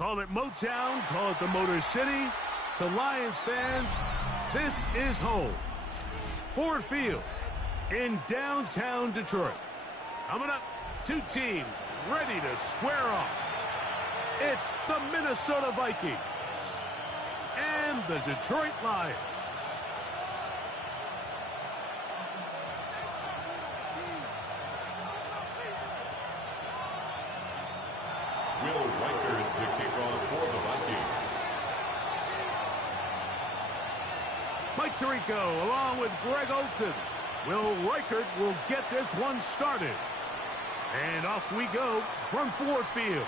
Call it Motown, call it the Motor City. To Lions fans, this is home. Ford Field in downtown Detroit. Coming up, two teams ready to square off. It's the Minnesota Vikings and the Detroit Lions. Will Reichert to kick off for the Vikings. Mike Tirico along with Greg Olson. Will Reichert will get this one started. And off we go from Ford Field.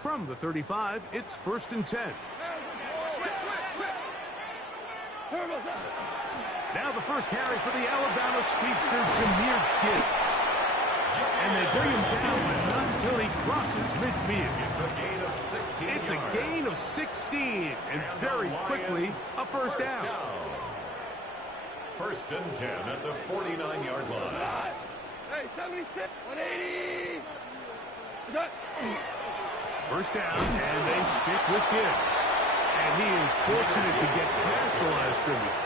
From the 35, it's 1st and 10. Now the first carry for the Alabama speedster, Jahmyr Gibbs. And they bring him down, but not until he crosses midfield. It's a gain of 16 It's a gain of 16, and very quickly, a first down. 1st and 10 at the 49-yard line. Hey, 76, 180. First down, and they stick with Gibbs. And he is fortunate to get past the line of scrimmage.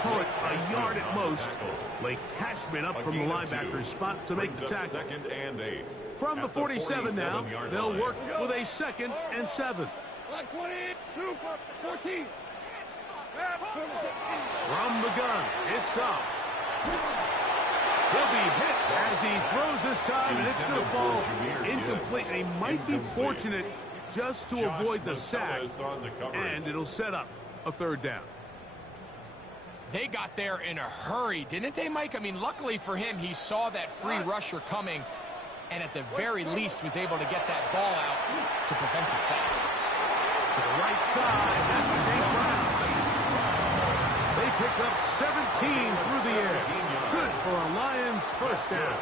Call it a yard at most. Blake Cashman up from the linebacker's spot to make the tackle. 2nd and 8. From the 47 now, they'll work with a 2nd and 7. 22, 14. From the gun, it's Goff. He'll be hit as he throws this time, and it's going to fall incomplete. They might be fortunate just to avoid the sack, and it'll set up a 3rd down. They got there in a hurry, didn't they, Mike? I mean, luckily for him, he saw that free rusher coming, and at the very least was able to get that ball out to prevent the sack. To the right side, that's St. Brown. They pick up 17 through the air. Good for a Lions first down.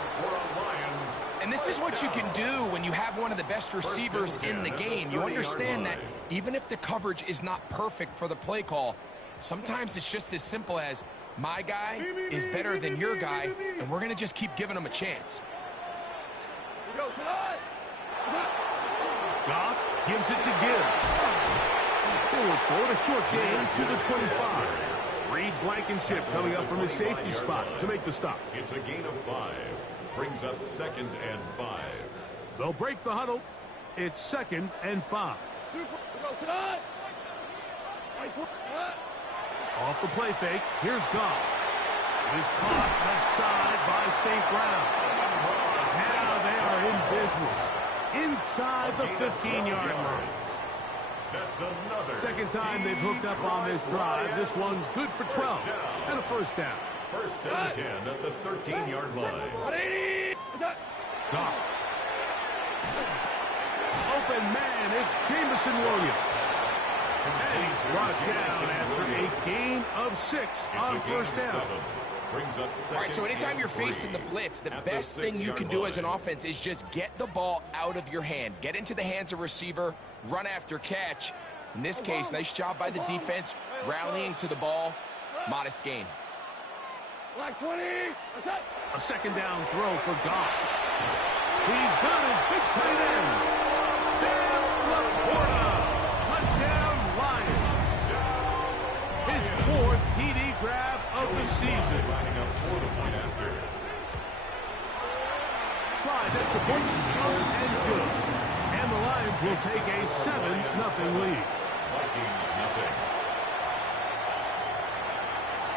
And this is what you can do when you have one of the best receivers in the game. You understand that even if the coverage is not perfect for the play call, sometimes it's just as simple as my guy is better than your guy, and we're going to just keep giving him a chance. Goff gives it to Gibbs. They look for a short gain to the 25. Reed Blankenship coming up from his safety spot to make the stop. It's a gain of 5. Brings up 2nd and 5. They'll break the huddle. It's 2nd and 5. Off the play fake, here's Goff. It is caught offside by St. Brown. Now they are in business. Inside the 15-yard line. That's another 2nd time they've hooked up on this drive. This one's good for 12 and a first down. 1st and 10 at the 13-yard line. Goff. Open man, it's Jameson Williams. And he's brought down after a gain of 6 on first down. Brings up All right, so anytime you're facing the blitz, the best thing you can do as an offense is just get the ball out of your hand. Get into the hands of receiver, run after catch. In this case, nice job by the defense, rallying to the ball. Modest gain. A 2nd down throw for Goff. He's got his big tight end. Sam Laporta. Touchdown Lions. His 4th TD grab of the season. Slides at the point, and good. And the Lions will take a 7-0 lead. Vikings nothing.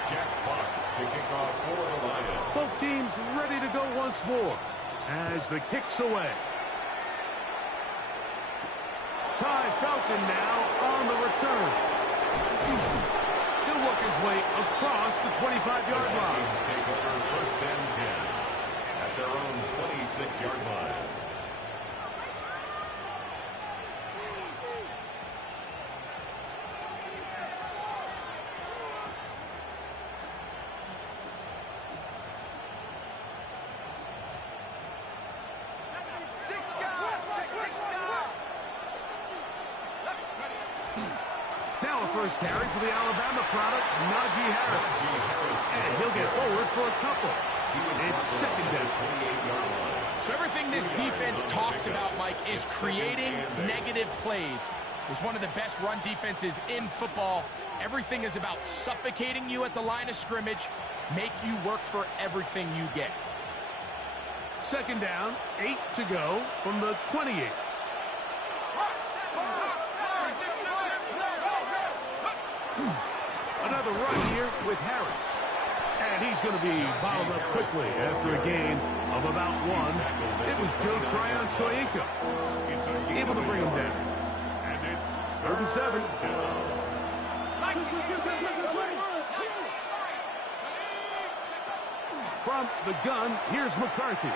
Jack Fox to kick off for the Lions. Both teams ready to go once more as the kick's away. Ty Felton now on the return. He'll work his way across the 25-yard line. Vikings take over 1st and 10 at their own 26-yard line. Now a first carry for the Alabama product, Najee Harris. And he'll get forward for a couple. It's second down. So everything this defense talks about, Mike, is creating negative plays. It's one of the best run defenses in football. Everything is about suffocating you at the line of scrimmage, make you work for everything you get. Second down, 8 to go from the 28. Another run here with Harris. And he's going to be bottled up quickly after a gain of about 1. It was Joe Tryon-Shoyinka able to bring him down. And it's 3rd and 7. From the gun, here's McCarthy.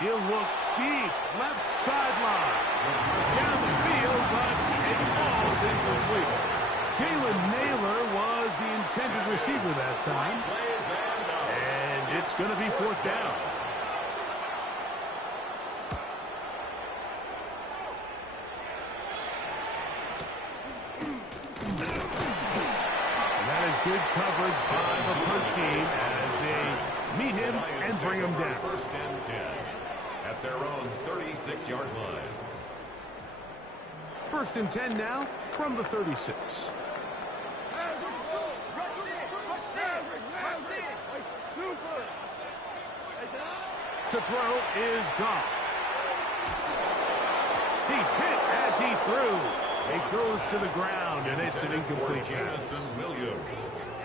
He'll look deep, left sideline. Down the field, but it falls incomplete. Jalen Naylor was the intended receiver that time. And it's going to be 4th down. And that is good coverage by the punt team as they meet him and bring him down. 1st and 10 at their own 36-yard line. 1st and 10 now from the 36. To throw is Goff. He's hit as he threw. It goes to the ground, and it's an incomplete pass.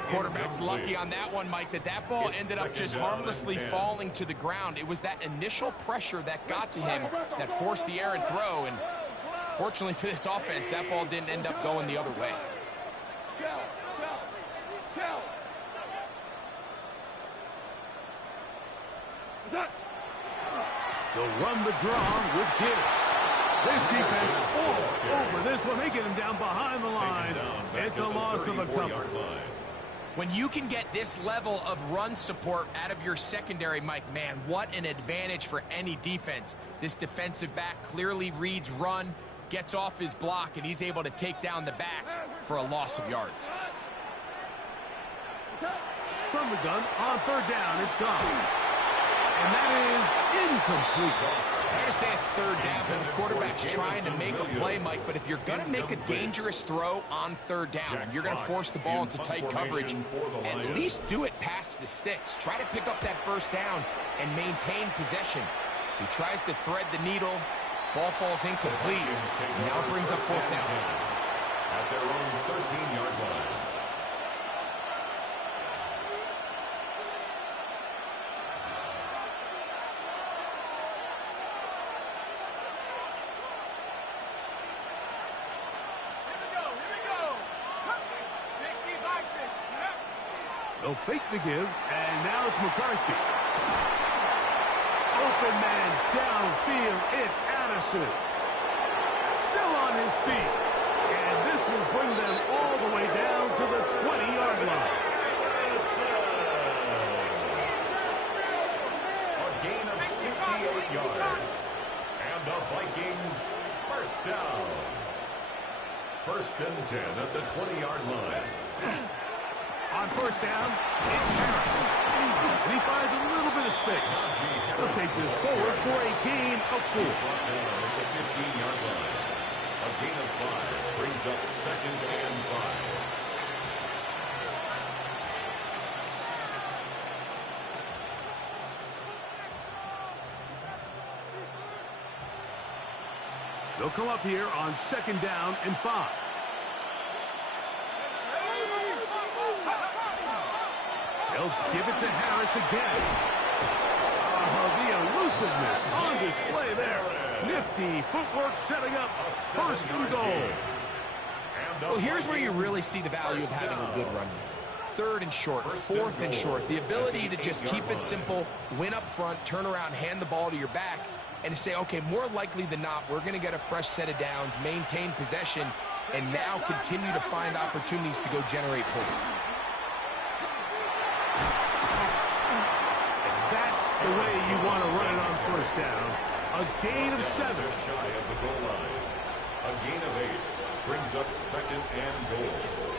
Quarterback's lucky on that one, Mike, that ball ended up just harmlessly falling to the ground. It was that initial pressure that got to him that forced the errant throw, and fortunately for this offense, that ball didn't end up going the other way. They'll run the draw with Gibbs. This defense all over this one. They get him down behind the line. It's a loss of a couple. When you can get this level of run support out of your secondary, Mike, man, what an advantage for any defense. This defensive back clearly reads run, gets off his block, and he's able to take down the back for a loss of yards. From the gun, on 3rd down, it's gone. And that is incomplete. I understand it's 3rd down, and the quarterback's trying to make a play, Mike, but if you're going to make a dangerous throw on 3rd down, and you're going to force the ball into tight coverage, at least do it past the sticks. Try to pick up that 1st down and maintain possession. He tries to thread the needle. Ball falls incomplete. Now brings up 4th down. At their own 13-yard line. They'll fake the give, and now it's McCarthy. Open man downfield, it's Addison. Still on his feet, and this will bring them all the way down to the 20-yard line. A gain of 68 yards. And the Vikings 1st down. 1st and 10 at the 20-yard line. On 1st down, it's Harris. And he finds a little bit of space. He'll take this forward for a gain of 4. At the 15-yard line. A gain of 5 brings up 2nd and 5. They'll come up here on 2nd down and 5. They'll give it to Harris again. The elusiveness on display there. Nifty footwork setting up 1st and goal. Well, here's where you really see the value of having a good run. 3rd and short, 4th and short. The ability to just keep it simple, win up front, turn around, hand the ball to your back, and to say, okay, more likely than not, we're going to get a fresh set of downs, maintain possession, and now continue to find opportunities to go generate points. That's the way you want to run it on 1st down. A gain of 7. Shy of the goal line. A gain of 8. brings up second and goal.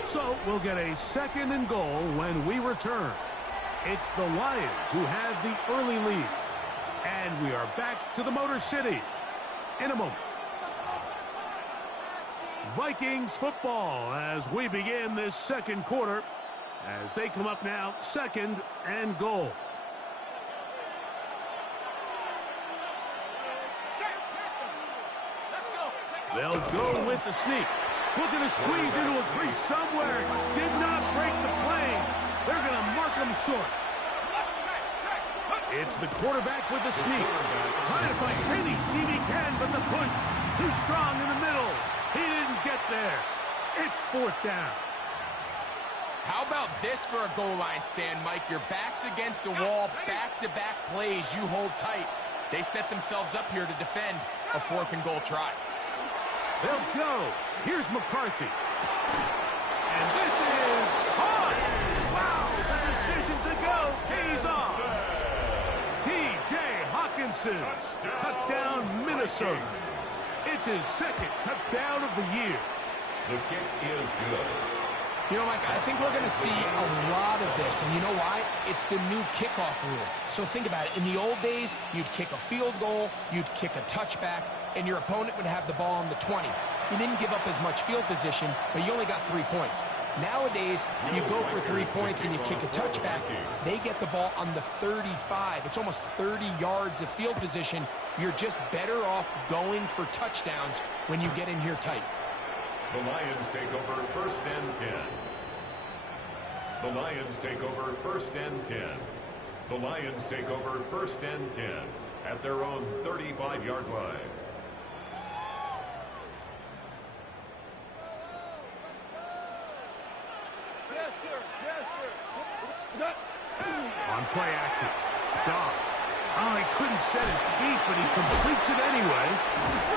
So we'll get a second and goal when we return. It's the Lions who have the early lead. And we are back to the Motor City in a moment. Vikings football as we begin this second quarter. As they come up now, second and goal. They'll go with the sneak. Looking to squeeze into a crease somewhere. Did not break the plane. They're going to mark him short. It's the quarterback with the sneak. Trying to find any seam he can, but the push too strong in the middle. He didn't get there. It's fourth down. How about this for a goal line stand, Mike? Your back's against the wall, back-to-back plays. You hold tight. They set themselves up here to defend a fourth and goal try. They'll go. Here's McCarthy. And this is hard. Wow, the decision to go pays off. T.J. Hawkinson. Touchdown, Minnesota. It's his second touchdown of the year. The kick is good. You know, Mike, I think we're going to see a lot of this, and you know why? It's the new kickoff rule. So think about it. In the old days, you'd kick a field goal, you'd kick a touchback, and your opponent would have the ball on the 20. You didn't give up as much field position, but you only got 3 points. Nowadays, you go for 3 points and you kick a touchback, they get the ball on the 35. It's almost 30 yards of field position. You're just better off going for touchdowns when you get in here tight. The Lions take over first and 10. The Lions take over first and 10. The Lions take over first and 10 at their own 35-yard line. Yes, sir. Yes, sir. On play action. Goff. Oh, he couldn't set his feet, but he completes it anyway.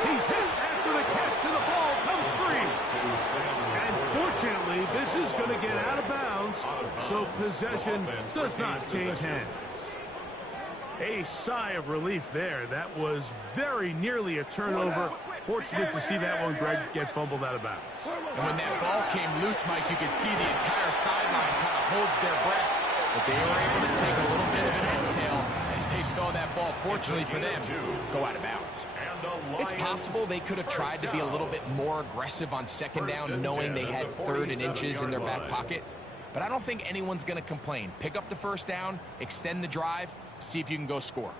He's hit after the catch, and the ball comes free. And fortunately, this is going to get out of bounds, so possession does not change hands. A sigh of relief there. That was very nearly a turnover. Fortunate to see that one, Greg, get fumbled out of bounds. And when that ball came loose, Mike, you could see the entire sideline kind of holds their breath. But they were able to take a little bit of an exhale as they saw that ball, fortunately for them, go out of bounds. It's possible they could have tried to be a little bit more aggressive on second down, knowing they had third and inches in their back pocket. But I don't think anyone's going to complain. Pick up the first down, extend the drive, see if you can go score.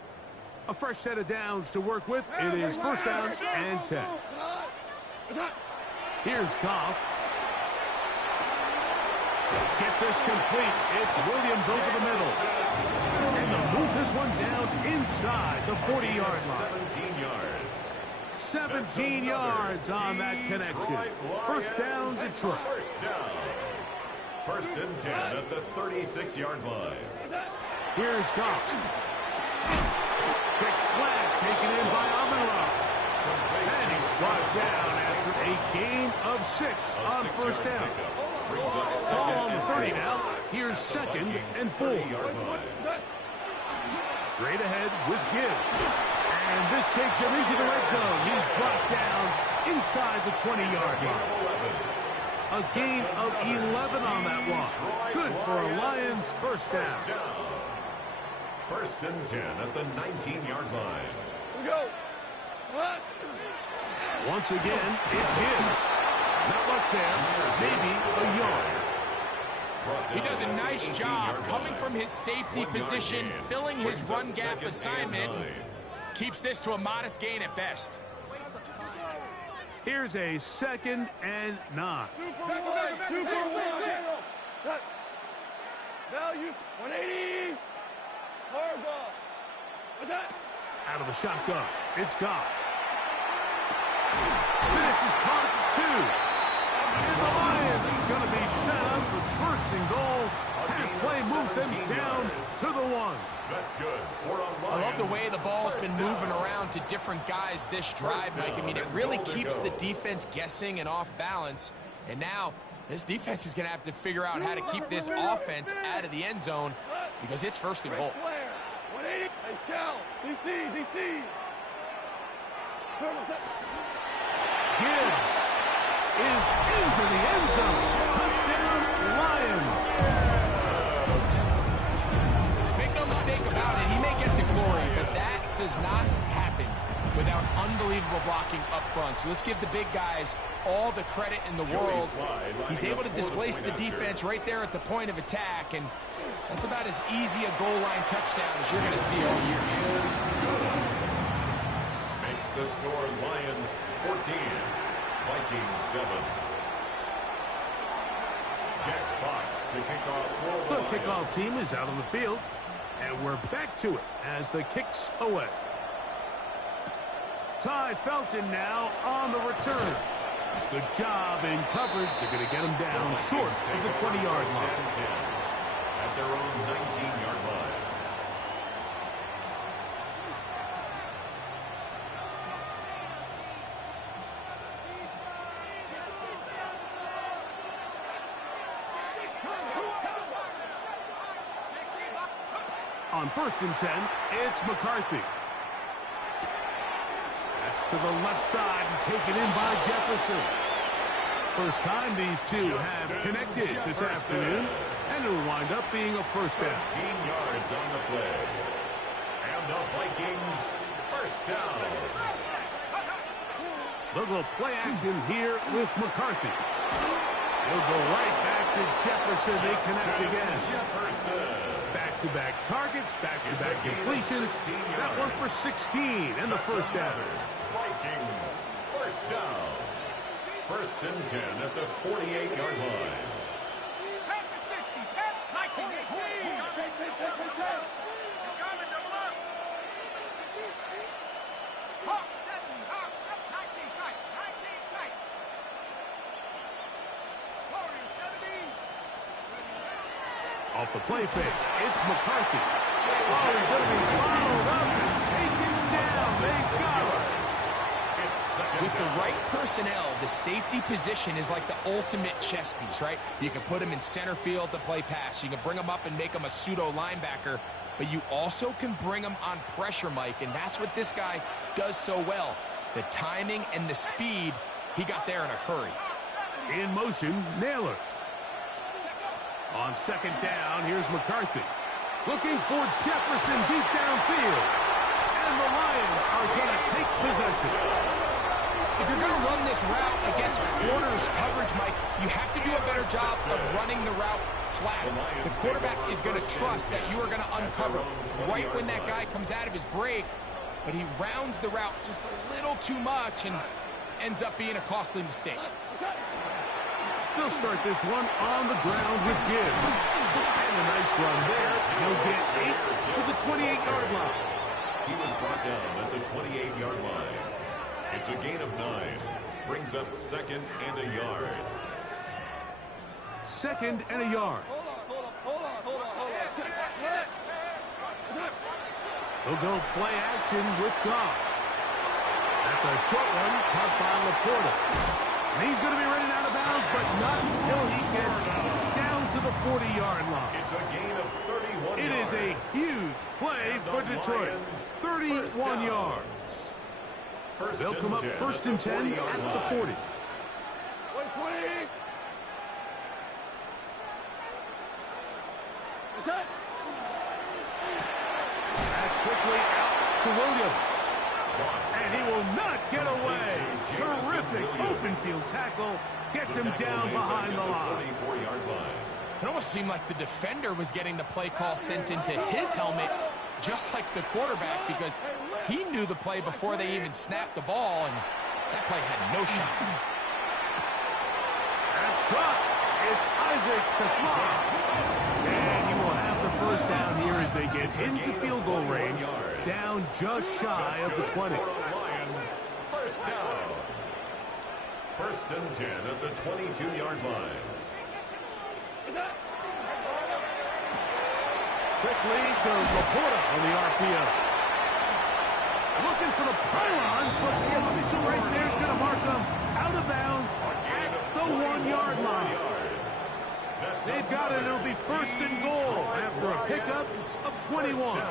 A fresh set of downs to work with. It is first down and 10. Here's Goff. Get this complete. It's Williams over the middle. And they'll move this one down inside the 40-yard line. 17 yards. 17 yards on that connection. First down, Detroit. First down. First and 10 at the 36-yard line. Here's Goff. Quick slant taken in by Amon-Ra. And he's brought down after a gain of 6 on first down. Ball on the 30 now. Here's second and 4. Straight ahead with Gibbs. And this takes him into the red zone. He's brought down inside the 20-yard line. A gain of 11 on that one. Good for a Lions first down. First and 10 at the 19-yard line. Go. Once again, it's Gibbs. Not much there. Maybe a yard. He does a nice job coming from his safety position, filling his run gap assignment. Keeps this to a modest gain at best. Here's a second and 9. Super one. Value 180. Hard ball. What's that? Out of the shotgun. It's Goff. This is caught at 2. And the Lions is going to be set up with first and goal. Pass play moves them down to the 1. That's good. I love the way the ball's been moving around to different guys this drive, Mike. I mean, it really keeps the defense guessing and off balance. And now this defense is going to have to figure out how to keep this offense out of the end zone because it's first and goal. 180. Hey, Cal. DC. Gibbs. is into the end zone. Touchdown, Lions. Make no mistake about it, he may get the glory, but that does not happen without unbelievable blocking up front. So let's give the big guys all the credit in the world. He's able to displace the defense right there at the point of attack, and that's about as easy a goal line touchdown as you're going to see all year. Makes the score Lions 14, Vikings 7. Jack Fox to kick off for The kickoff team is out on the field, and we're back to it as the kick's away. Ty Felton now on the return. Good job in coverage. They're going to get him down short of the 20-yard line. At their own 19-yard line. On 1st and 10, it's McCarthy. That's to the left side and taken in by Jefferson. First time these two have connected this afternoon, and it'll wind up being a first down. 15 yards on the play. And the Vikings first down. They'll go play action here with McCarthy. He'll go right back to Jefferson. They connect again. Jefferson. Back-to-back targets, back-to-back completions. That one for 16 and the first down. Vikings first down. 1st and 10 at the 48-yard line. Off the play fake, it's McCarthy. Oh, he's going to be followed up and taken down. They got him. With the right personnel, the safety position is like the ultimate chess piece, right? You can put him in center field to play pass. You can bring him up and make him a pseudo linebacker, but you also can bring him on pressure, Mike, and that's what this guy does so well. The timing and the speed, he got there in a hurry. In motion, Naylor. On 2nd down, here's McCarthy. Looking for Jefferson deep downfield. And the Lions are going to take possession. If you're going to run this route against quarters coverage, Mike, you have to do a better job of running the route flat. The quarterback is going to trust that you are going to uncover right when that guy comes out of his break, but he rounds the route just a little too much and ends up being a costly mistake. They'll start this one on the ground with Gibbs. And a nice run there. He'll get 8 to the 28-yard line. He was brought down at the 28-yard line. It's a gain of 9. Brings up 2nd and a yard. 2nd and a yard. Hold on. He'll go play action with Goff. That's a short one caught by Laporta. And he's going to be running out of bounds, but not until he gets down to the 40-yard line. It's a gain of 31 It yards. is a huge play for Detroit. 31 yards. They'll come up 1st and 10 at the 40. That's quickly out to Williams. And he will not get away. Terrific open field tackle. Gets him down behind the line. It almost seemed like the defender was getting the play call sent into his helmet, just like the quarterback, because he knew the play before they even snapped the ball, and that play had no shot. That's caught. It's Isaac to Slot. And he will have the first down here as they get into field goal range, down just shy of the 20. Lions first down. 1st and 10 at the 22-yard line. Quickly to Laporta on the RPO. Looking for the pylon, but the official right there is going to mark them out of bounds at the 1-yard line. They've got it. It'll be 1st and goal after a pickup of 21.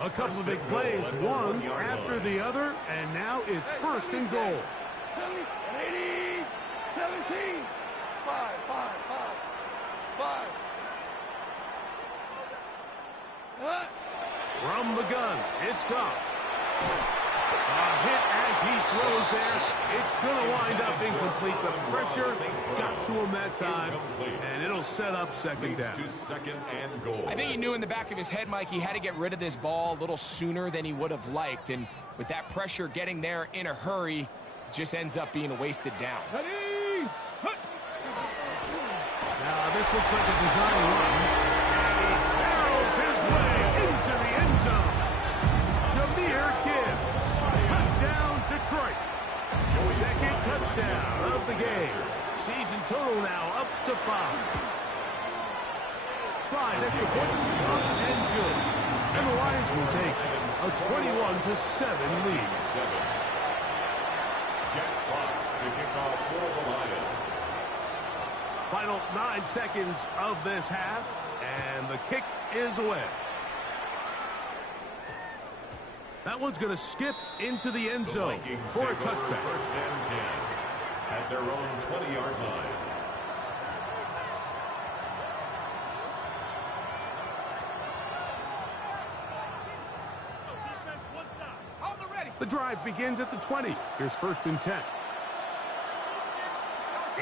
A couple of big plays, one after the other, and now it's 1st and goal. 14. 5, 5, 5, 5. From the gun, it's gone. A hit as he throws there. It's going to wind up incomplete. The pressure got to him that time, and it'll set up second down. To second and goal. I think he knew in the back of his head, Mike, he had to get rid of this ball a little sooner than he would have liked. And with that pressure getting there in a hurry, it just ends up being a wasted down. Now, this looks like a design run. And he barrels his way into the end zone. Jahmyr Gibbs. Touchdown, Detroit. Second touchdown of the game. Season total now up to 5. Slides extra points up and good. And the Lions will take a 21-7 lead. Jack Fox to kick off for the Lions. Final 9 seconds of this half, and the kick is away. That one's going to skip into the end zone for a touchback. First and 10 at their own 20-yard line. The drive begins at the 20. Here's first and 10.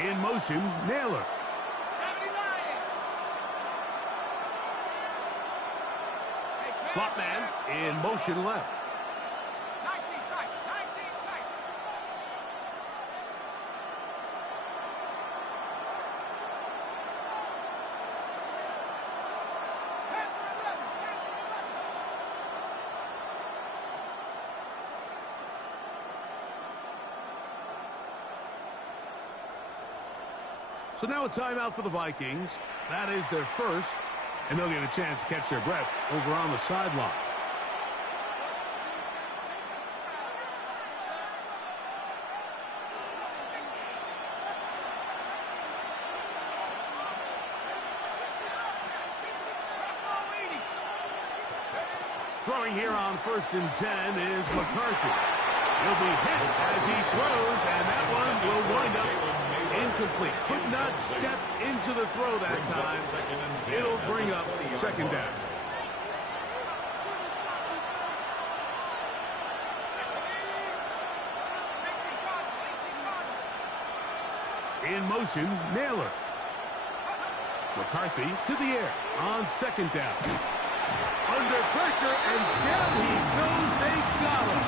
In motion, Naylor. Slot man in motion left. 19 tight, 19 tight. So now a timeout for the Vikings. That is their first, and they'll get a chance to catch their breath over on the sideline. Throwing here on first and 10 is McCarthy. He'll be hit as he throws, and that one will wind up incomplete. Could not step into the throw that time. It'll bring up second down. In motion, Naylor. McCarthy to the air on second down. Under pressure, and down he goes. They got him.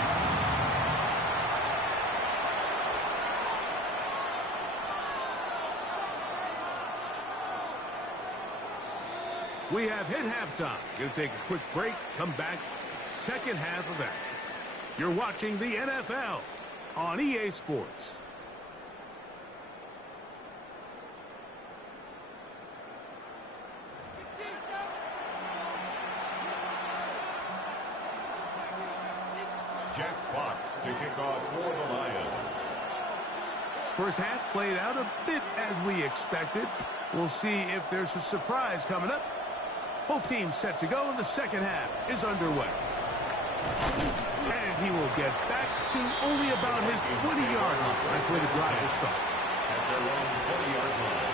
We have hit halftime. Going to take a quick break, come back, second half of action. You're watching the NFL on EA Sports. Jack Fox to kick off for the Lions. First half played out a bit as we expected. We'll see if there's a surprise coming up. Both teams set to go, and the second half is underway. And he will get back to only about his 20-yard line. That's where the drive will start. At their own 20-yard line.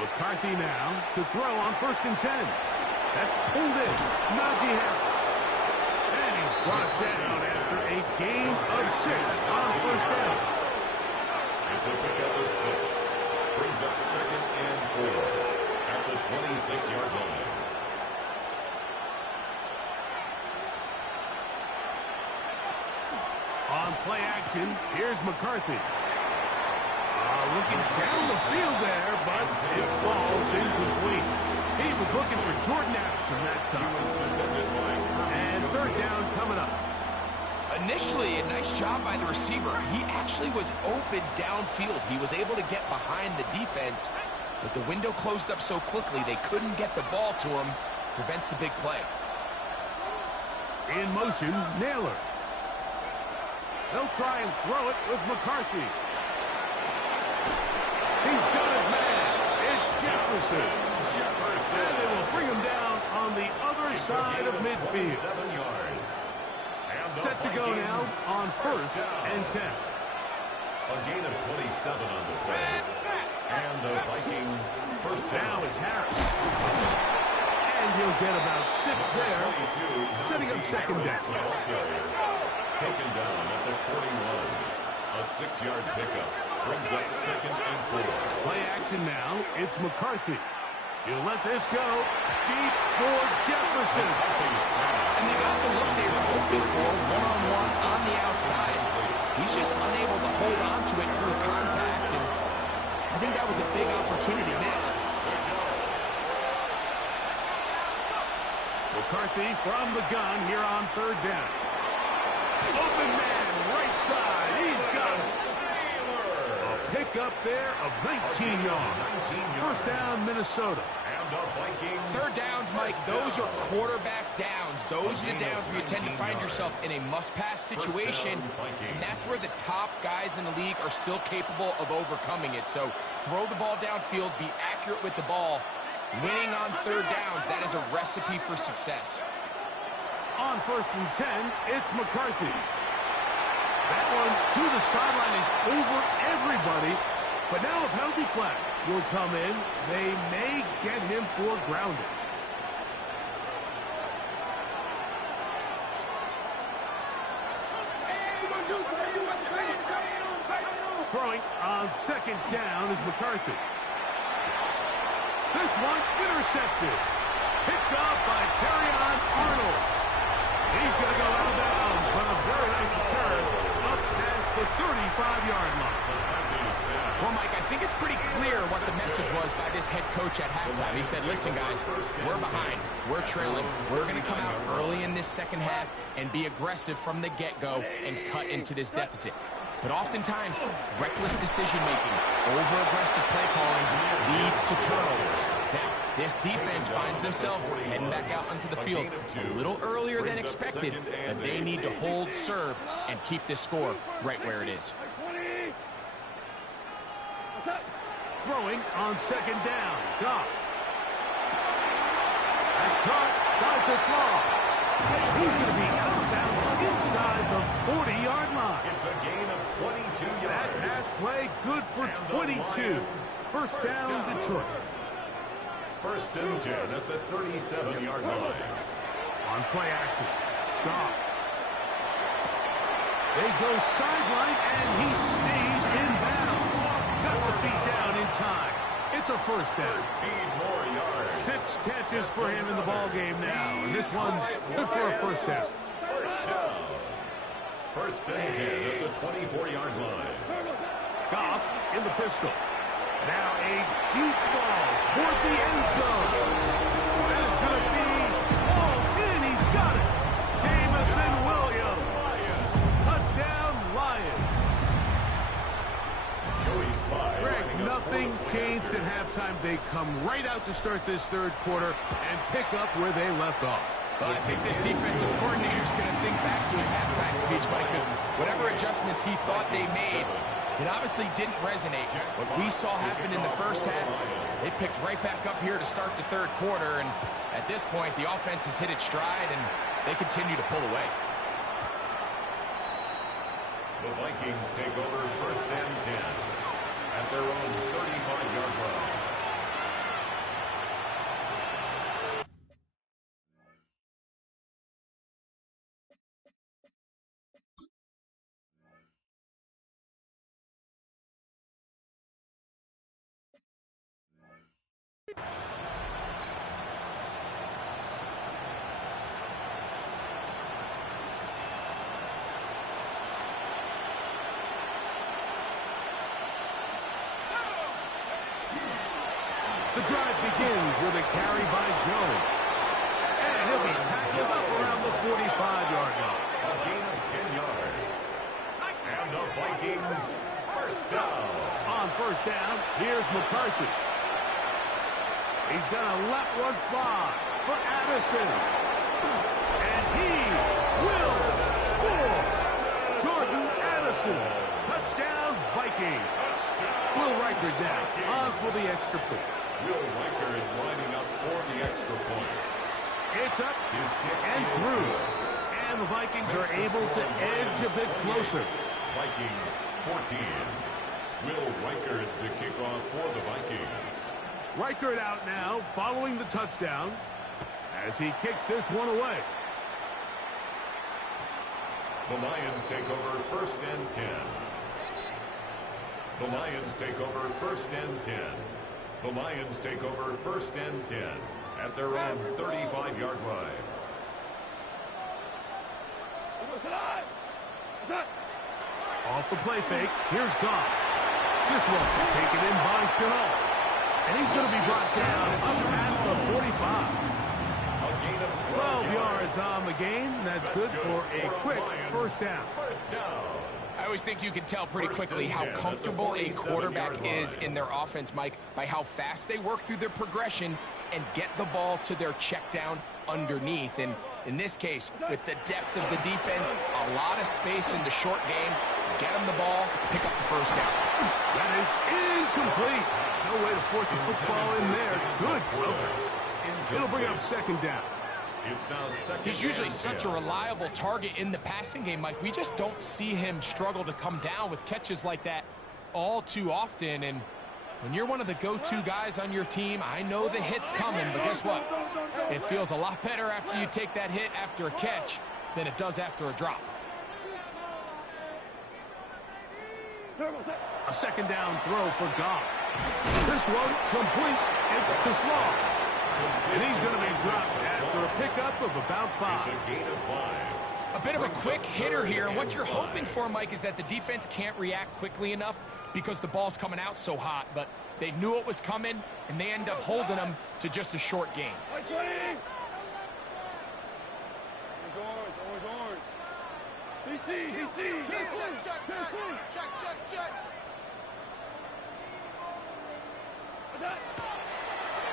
McCarthy now to throw on first and 10. That's pulled in. Najee Harris. And he's brought down after a gain of 6 on first down. It's a pickup of 6. Brings up second and 4 at the 26-yard line. On play action, here's McCarthy. Looking down the field there, but it falls incomplete. He was looking for Jordan Addison that time. And third down coming up. Initially, a nice job by the receiver. He actually was open downfield. He was able to get behind the defense, but the window closed up so quickly they couldn't get the ball to him. Prevents the big play. In motion, Naylor. They'll try and throw it with McCarthy. He's got his man. It's Jefferson. Jefferson. And they will bring him down on the other side of midfield. 7 yards. And Set to go now on first and 10. A gain of 27 on the play. And the Vikings first down. Now it's Harris. And he'll get about 6 there, setting up second down. Taken down at the 41. A 6-yard pickup brings up second and 4. Play action now. It's McCarthy. He'll let this go. Deep for Jefferson. And they got the look they were hoping for, one-on-one on the outside. He's just unable to hold on to it through contact, and I think that was a big opportunity missed. McCarthy from the gun here on third down. Open man, right side. He's got it. A pickup there of 19 yards. First down, Minnesota. Third downs, Mike, those are quarterback downs. Those are the downs where you tend to find yourself in a must-pass situation, and that's where the top guys in the league are still capable of overcoming it. So throw the ball downfield, be accurate with the ball. Winning on third downs, that is a recipe for success. On first and 10, it's McCarthy. That one to the sideline is over everybody, but now a penalty flag will come in. They may get him for grounding. Throwing on second down is McCarthy. This one intercepted. Picked up by Terrion Arnold. He's going to go out of bounds, but a very nice return up past the 35-yard line. Well, Mike, I think it's pretty clear what the message was by this head coach at halftime. He said, listen, guys, we're behind. We're trailing. We're going to come out early in this second half and be aggressive from the get-go and cut into this deficit. But oftentimes, reckless decision-making, over-aggressive play calling leads to turnovers. Now, this defense finds themselves heading back out onto the field a little earlier than expected, but they need to hold serve and keep this score right where it is. Throwing on second down. Goff. That's caught. Dodge Slaw. He's going to be out of bounds inside the 40-yard line. It's a gain of 22 yards. That pass play good for 22. First down, Detroit. First and 10 at the 37-yard line. On play action. Goff. They go sideline, and he stays in bounds. Got the feet down in time. It's a first down. 13 more yards. 6 catches for him in the ball game now. And this one's good for a first down. First down. First and 10 at the 24-yard line. Goff in the pistol. Now a deep ball toward the end zone. That is going to be all in. He's got it. Jamison Williams. Touchdown, Lions. Greg, nothing changed at halftime. They come right out to start this third quarter and pick up where they left off. Well, I think this defensive coordinator is going to think back to his halftime speech, Mike, because whatever adjustments he thought they made, it obviously didn't resonate. What we saw happen in the first half, they picked right back up here to start the third quarter, and at this point, the offense has hit its stride, and they continue to pull away. The Vikings take over first and 10 at their own 35-yard line. The drive begins with a carry by Jones. And he'll be tackled up around the 45-yard line. A gain of 10 yards. And the Vikings first down. On first down, here's McCarthy. He's going to let one fly for Addison. And he will score. Jordan Addison. Touchdown, Vikings. Will Riker down on for the extra point. Will Riker Gets up His kick and is through. good. And the Vikings are able to edge a bit closer. Vikings 14. Will Reichard to kick off for the Vikings. Reichard out now, following the touchdown, as he kicks this one away. The Lions take over first and 10. The Lions take over first and 10. The Lions take over first and 10 at their own 35-yard line. Off the play fake, here's Goff. This one taken in by Chenault. And he's going to be brought down up past the 45. A gain of 12 yards on the game. That's good for a quick first down. First down. I always think you can tell pretty quickly how comfortable a quarterback is in their offense, Mike, by how fast they work through their progression and get the ball to their check down underneath. And in this case, with the depth of the defense, a lot of space in the short game, get them the ball, pick up the first down. That is incomplete. No way to force the football in there. Good coverage. It'll bring up second down. It's now second. He's usually and such 10. a reliable target in the passing game, Mike. We just don't see him struggle to come down with catches like that all too often. And when you're one of the go-to guys on your team, I know the hit's coming, but guess what? It feels a lot better after you take that hit after a catch than it does after a drop. A second down throw for Goff. This one complete. It's to Slaw. And he's going to be dropped after a pickup of about 5. It's a gain of 5. A bit of a quick hitter here, and what you're hoping for, Mike, is that the defense can't react quickly enough because the ball's coming out so hot, but they knew it was coming, and they end up holding them to just a short gain.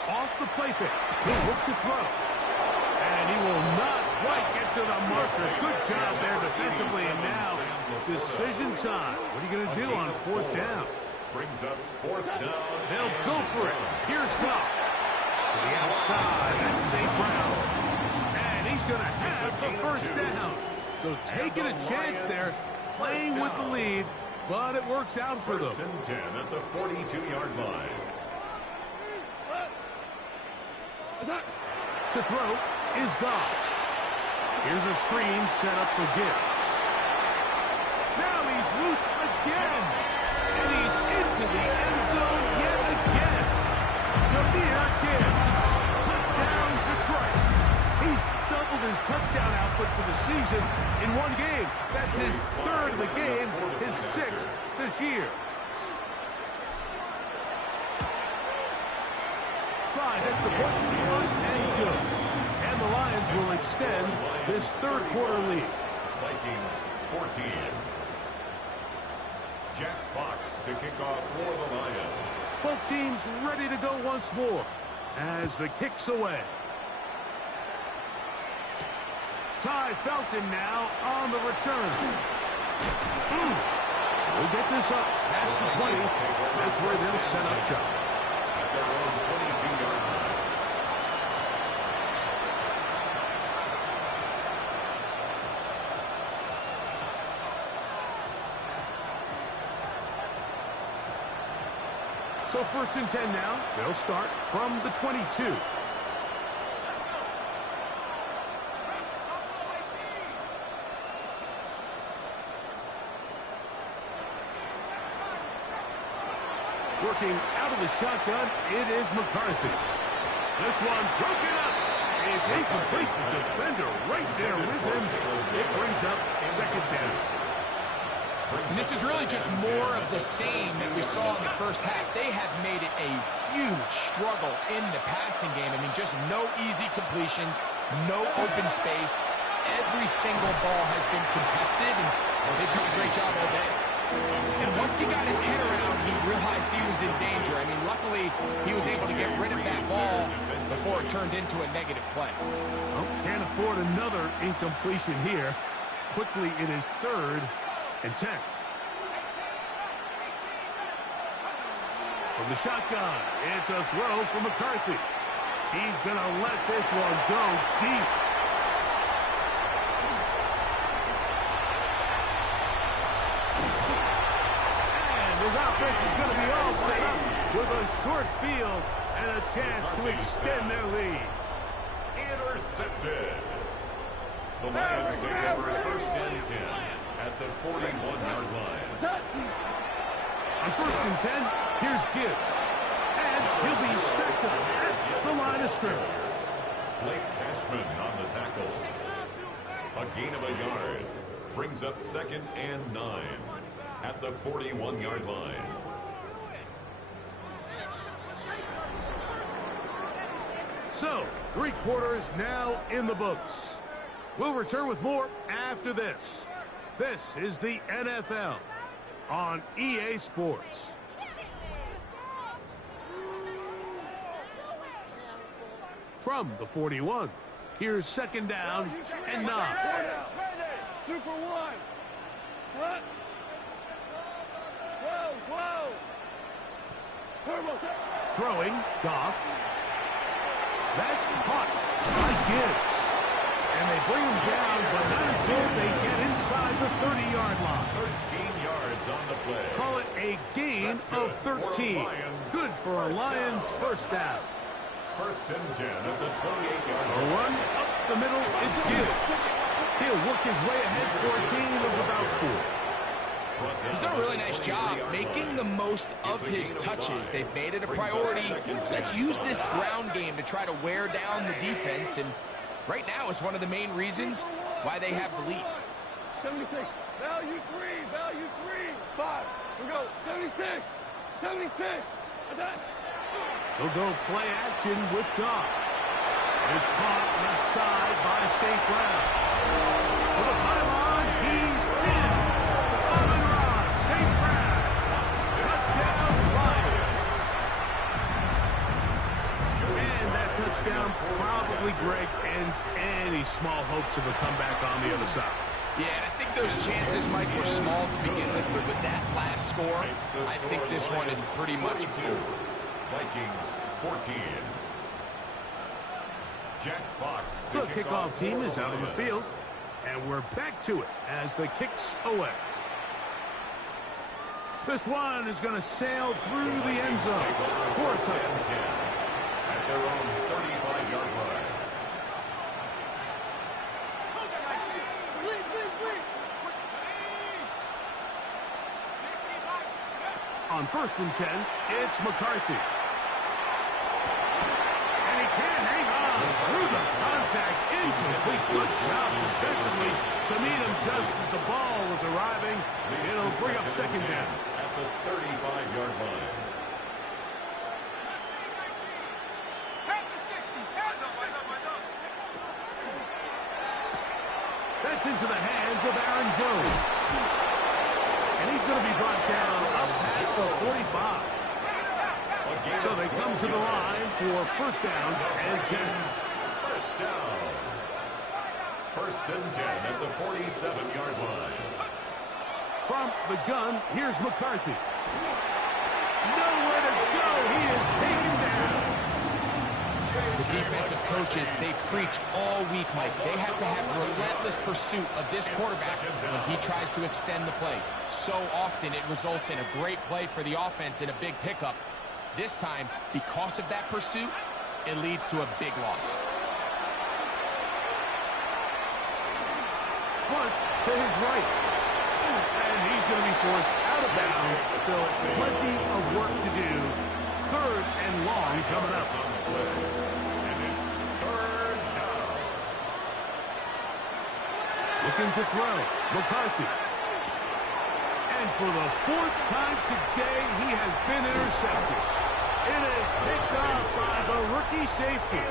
Off the play fake. He'll look to throw. And he will not quite get to the marker. Good job there defensively. And now, decision time. What are you going to do on fourth down? Brings up fourth down. They'll go for it. Here's Goff. To the outside. That's St. Brown. And he's going to have the first down. So taking a chance there, playing with the lead, but it works out for them. First and 10 at the 42-yard line. To throw is Goff. Here's a screen set up for Gibbs. Now he's loose again. And he's into the end zone yet again. Jahmyr Gibbs. Touchdown Detroit. He's doubled his touchdown output for the season in one game. That's his third of the game, his sixth this year. Slides at the point, and good. And the Lions will extend this third quarter lead. Vikings 14. Jack Fox to kick off for the Lions. Both teams ready to go once more as the kick's away. Ty Felton now on the return. We'll get this up past the 20. That's where they'll set up shop. At their own 22-yard line. So first and 10 now. They'll start from the 22. Working out of the shotgun, it is McCarthy. This one broken up. It's incomplete. The defender right there with him. It brings up second down. And this is really just more of the same that we saw in the first half. They have made it a huge struggle in the passing game. I mean, just no easy completions, no open space. Every single ball has been contested, and they've done a great job all day. And once he got his head around, he realized he was in danger. I mean, luckily, he was able to get rid of that ball before it turned into a negative play. Well, can't afford another incompletion here. Quickly, it is third and 10. From the shotgun, it's a throw for McCarthy. He's going to let this one go deep. And his offense is going to be all set up with a short field and a chance to extend their lead. Intercepted. The Lions take over first and 10 at the 41-yard line. On first and 10, here's Gibbs. And he'll be stacked up at the line of scrimmage. Blake Cashman on the tackle. A gain of a yard. Brings up second and 9 at the 41-yard line. So, 3 quarters now in the books. We'll return with more after this. This is the NFL on EA Sports. From the 41, here's second down and 9. 2 for 1. What? Whoa. Turbo. Throwing, Goff. That's caught by Gibbs. And they bring him down, but not until they get inside the 30-yard line. 13 yards on the play. Call it a gain of 13. Good for a Lions first down. First and 10 at the 28-yard A line. run up the middle, it's Gibbs. He'll work his way ahead for a gain of about 4. He's done a really nice job making the most of his touches. They've made it a priority. Let's use this ground game to try to wear down the defense, and right now it's one of the main reasons why they have the lead. 76. Value 3. 5. We go. 76. Attack. They'll go play action with Goff. Is caught left side by St. Brown. For the pylon, he's in. Amon-Ra, St. Brown. Touchdown, Lions. And that touchdown probably, Greg, ends any small hopes of a comeback on the other side. Yeah, and I think those chances, Mike, were small to begin with, but with that last score, I think this one is pretty much over. Vikings 14. Jack Fox. The kickoff team is out on the field, and we're back to it as the kick's away. This one is going to sail through the end zone for a touchdown. At their own 35-yard line. On first and 10, it's McCarthy. And he can't hang on through the contact. Incomplete. Good job defensively to meet him just as the ball was arriving. It'll bring up second down. At the 35-yard line. That's into the hands of Aaron Jones. And he's going to be brought down up past the 45. So they come to the line for first down and 10. First down. First and 10 at the 47-yard line. From the gun, here's McCarthy. Nowhere to go. He is taken down. The defensive coaches, they preach all week, Mike. They have to have relentless pursuit of this quarterback when he tries to extend the play. So often it results in a great play for the offense and a big pickup. This time, because of that pursuit, it leads to a big loss. Flush to his right. And he's going to be forced out of bounds. Still plenty of work to do. Third and long coming up. And it's third down. Looking to throw. McCarthy. And for the 4th time today, he has been intercepted. It is picked off by the rookie safety.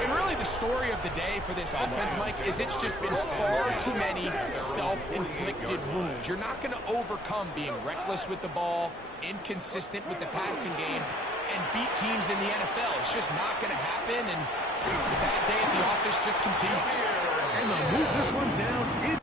And really the story of the day for this offense, Mike, is it's just been far too many self-inflicted wounds. You're not going to overcome being reckless with the ball, inconsistent with the passing game, and beat teams in the NFL. It's just not going to happen, and the bad day at the office just continues. And they'll move this one down